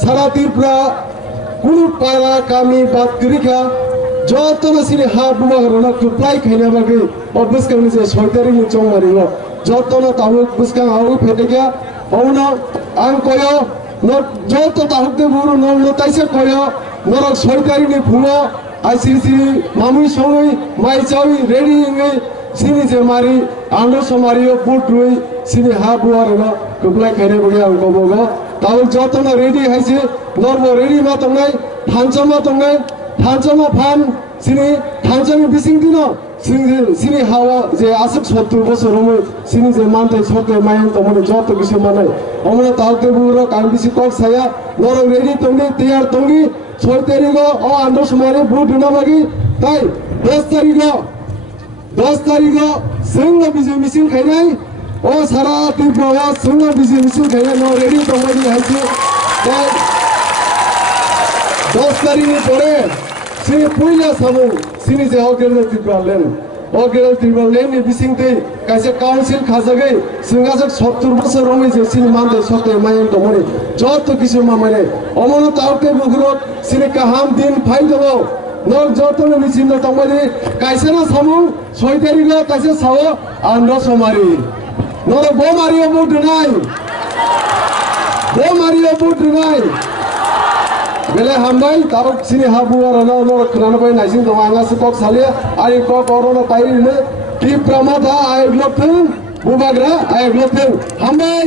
সারা ত্রিপুরা কোনো পাড়া কামি বাদ করিখা যতনা সিনি হা বুবা হরনা কুপ্লাই খাইনা বাকি অবস্কাং যে সরকারি চং মারিব যতনা তাহু বুসকাং আউ ফেটেকা অউনা আং কয় যত তাহুকে বুরু ন তাইছে কয় নরক সরকারি নি ফুমো I Siri Siri মামুই সঙ্গই my চাউই ready ইংই সিনি যে মারি আন্ডো সমারিও বুট রুই সিনি হা বুয়া হরনা কুপ্লাই খাইনা বাকি আং কবগো তাহলে যতনা রেডি হাইছে নরব রেডি মা তংনাই থানচমা তংনাই থানচমা ফান সিনি থানচমা বিসিং দিনো সিনি হাওয়া যে আসক 70 বছর হমে সিনি যে মানতে সরতে মাইন তমনে যত কিছু মানাই অমনে তাহতে বুড়ো কান বিসি কক ছায়া নর রেডি তংনি তৈয়ার তংনি 6 তারিখ ও আন্ডো সমারে বুট না বাকি তাই 10 তারিখ সিংহ বিজয় মিছিল খাইনাই ও সারা ত্রিপুরা সিংহ বিজয় মিছিল খাইনাই ন রেডি তংনি হাইছে তাই 10 তারিখ পরে সিনি পয়লা সামু সিনি যে অগেল ত্রিপুরা লেন नि बिसिंते कासे काउन्सिल खाजागै सिंगाजक 70 বছর রমে যে সিনি মানতে সতে মাইন দমনে যত কিছু মামানে অমন তাওতে বুগুরত সিনি কাহাম দিন ফাই দেব নর যত মিছিন তমনে কাইছে না সামু 6 তারিখ কাইছে সাও আন্ড সমারি নর বো মারিও বুট নাই বেলে হামবাই তারক সিনি হাবুয়া রানা নর খনানবাই নাইজিন দং আঙাসে কক সালে আই কক অরনো পাইরিনে কি প্রমাদা আই গ্লথেন বুবাগ্রা আই গ্লথেন হামবাই